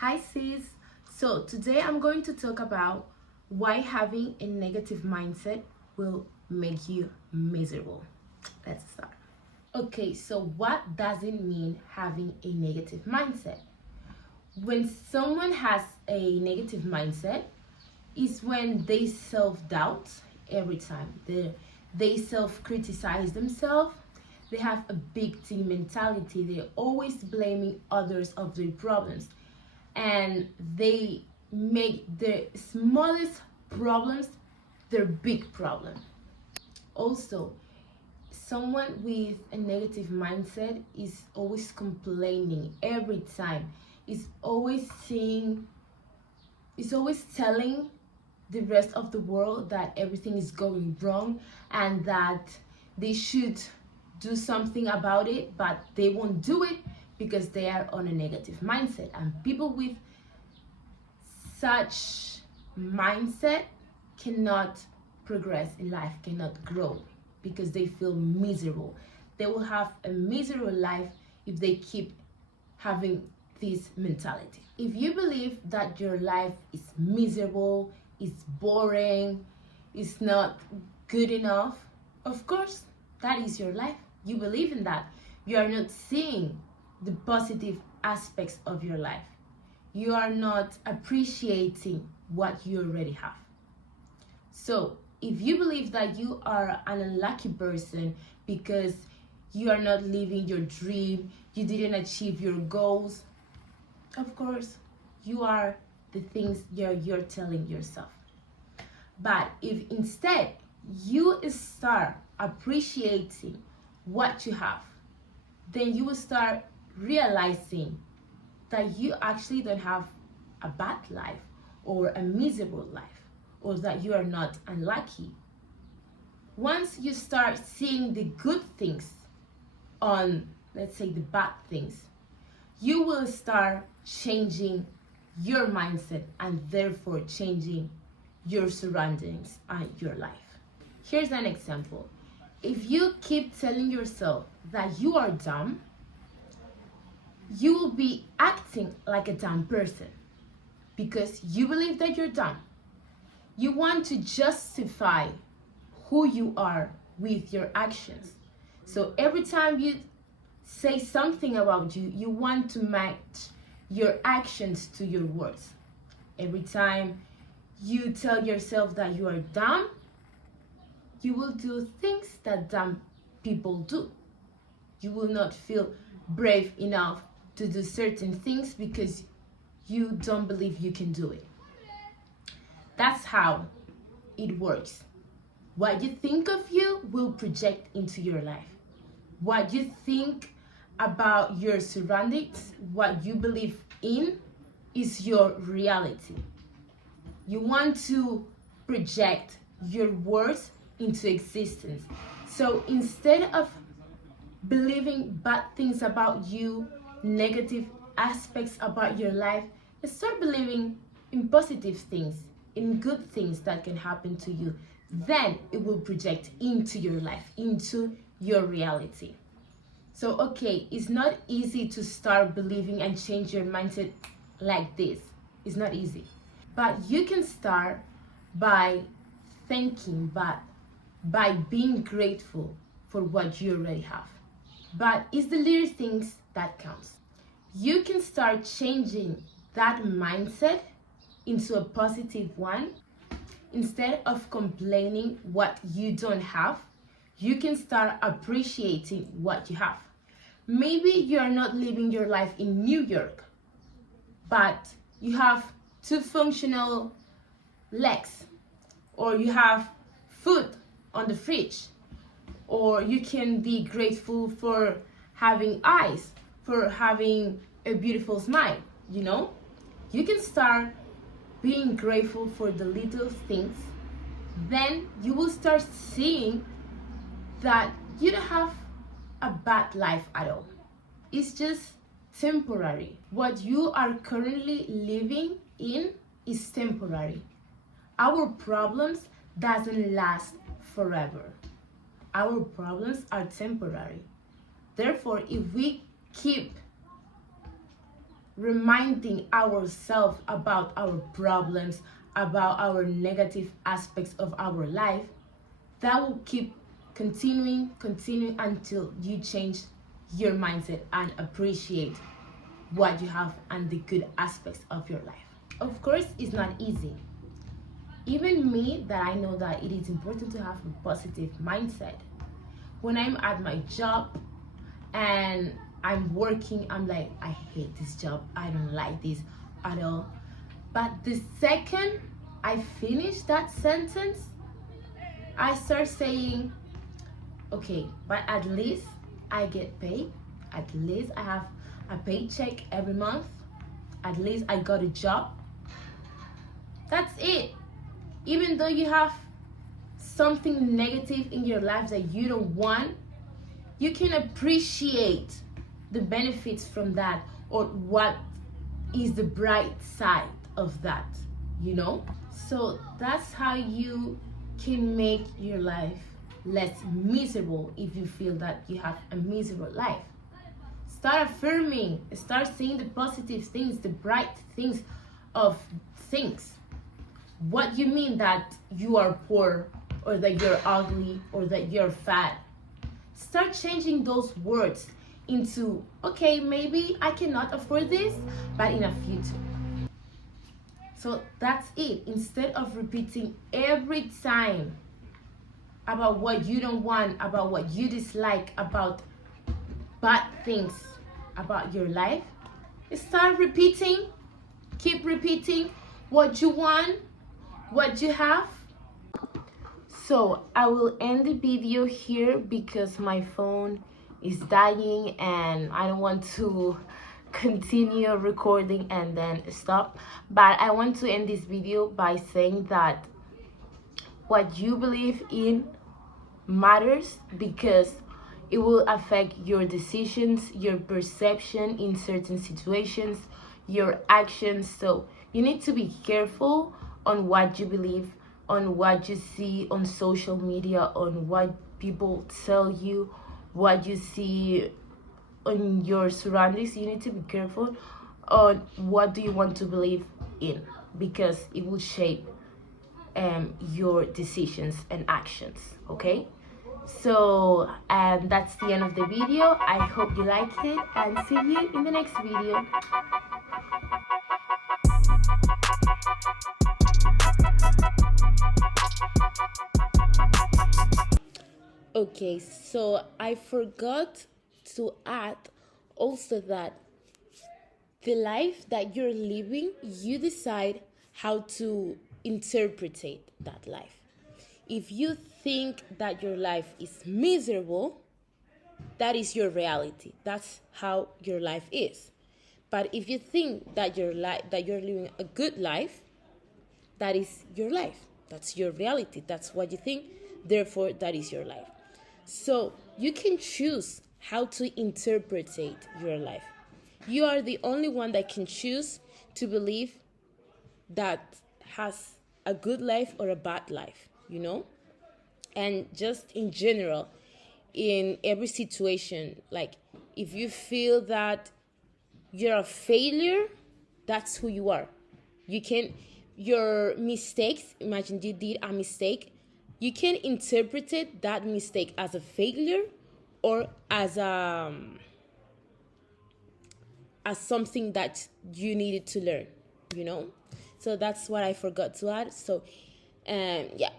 Hi sis, so today I'm going to talk about why having a negative mindset will make you miserable. Let's start. Okay, so what does it mean having a negative mindset? When someone has a negative mindset, is when they self-doubt every time. They self-criticize themselves. They have a victim mentality. They're always blaming others of their problems. And they make the smallest problems their big problem. Also, someone with a negative mindset is always complaining every time. Is always telling the rest of the world that everything is going wrong and that they should do something about it, but they won't do it because they are on a negative mindset. And people with such mindset cannot progress in life, cannot grow, because they feel miserable. They will have a miserable life if they keep having this mentality. If you believe that your life is miserable, it's boring, it's not good enough, of course, that is your life. You believe in that. You are not seeing the positive aspects of your life. You are not appreciating what you already have. So if you believe that you are an unlucky person because you are not living your dream, you didn't achieve your goals, of course, you are the things you're telling yourself. But if instead you start appreciating what you have, then you will start realizing that you actually don't have a bad life or a miserable life, or that you are not unlucky. Once you start seeing the good things on, let's say, the bad things, you will start changing your mindset and therefore changing your surroundings and your life. Here's an example. If you keep telling yourself that you are dumb, you will be acting like a dumb person because you believe that you're dumb. You want to justify who you are with your actions. So every time you say something about you, you want to match your actions to your words. Every time you tell yourself that you are dumb, you will do things that dumb people do. You will not feel brave enough to do certain things because you don't believe you can do it. That's how it works. What you think of you will project into your life. What you think about your surroundings, what you believe in, is your reality. You want to project your words into existence. So instead of believing bad things about you, negative aspects about your life, start believing in positive things, in good things that can happen to you. Then it will project into your life, into your reality. So, okay, it's not easy to start believing and change your mindset like this. It's not easy. But you can start by thinking, by being grateful for what you already have. But it's the little things that counts. You can start changing that mindset into a positive one. Instead of complaining what you don't have, you can start appreciating what you have. Maybe you are not living your life in New York, but you have 2 functional legs, or you have food on the fridge, or you can be grateful for having eyes, for having a beautiful smile, you know? You can start being grateful for the little things. Then you will start seeing that you don't have a bad life at all. It's just temporary. What you are currently living in is temporary. Our problems doesn't last forever. Our problems are temporary. Therefore, if we keep reminding ourselves about our problems, about our negative aspects of our life, that will keep continuing until you change your mindset and appreciate what you have and the good aspects of your life. Of course, it's not easy. Even me, that I know that it is important to have a positive mindset. When I'm at my job and I'm working, I'm like, I hate this job, I don't like this at all. But the second I finish that sentence, I start saying, okay, but at least I get paid, at least I have a paycheck every month, at least I got a job. That's it. Even though you have something negative in your life that you don't want, you can appreciate the benefits from that, or what is the bright side of that, you know? So that's how you can make your life less miserable if you feel that you have a miserable life. Start affirming, start seeing the positive things, the bright things of things. What you mean that you are poor, or that you're ugly, or that you're fat? Start changing those words into, okay, maybe I cannot afford this, but in a future. So that's it. Instead of repeating every time about what you don't want, about what you dislike, about bad things about your life, start repeating, keep repeating what you want, what you have. So I will end the video here because my phone is dying and I don't want to continue recording and then stop. But I want to end this video by saying that what you believe in matters, because it will affect your decisions, your perception in certain situations, your actions. So you need to be careful on what you believe, on what you see on social media, on what people tell you, what you see on your surroundings. You need to be careful on what do you want to believe in, because it will shape your decisions and actions. Okay, so that's the end of the video. I hope you like it, and see you in the next video. Okay, so I forgot to add also that the life that you're living, you decide how to interpret that life. If you think that your life is miserable, that is your reality. That's how your life is. But if you think that you're living a good life, that is your life. That's your reality. That's what you think. Therefore, that is your life. So you can choose how to interpret your life. You are the only one that can choose to believe that has a good life or a bad life, you know? And just in general, in every situation, like if you feel that you're a failure, that's who you are. Your mistakes, imagine you did a mistake, you can interpret that mistake as a failure or as something that you needed to learn, you know? So that's what I forgot to add. So, yeah.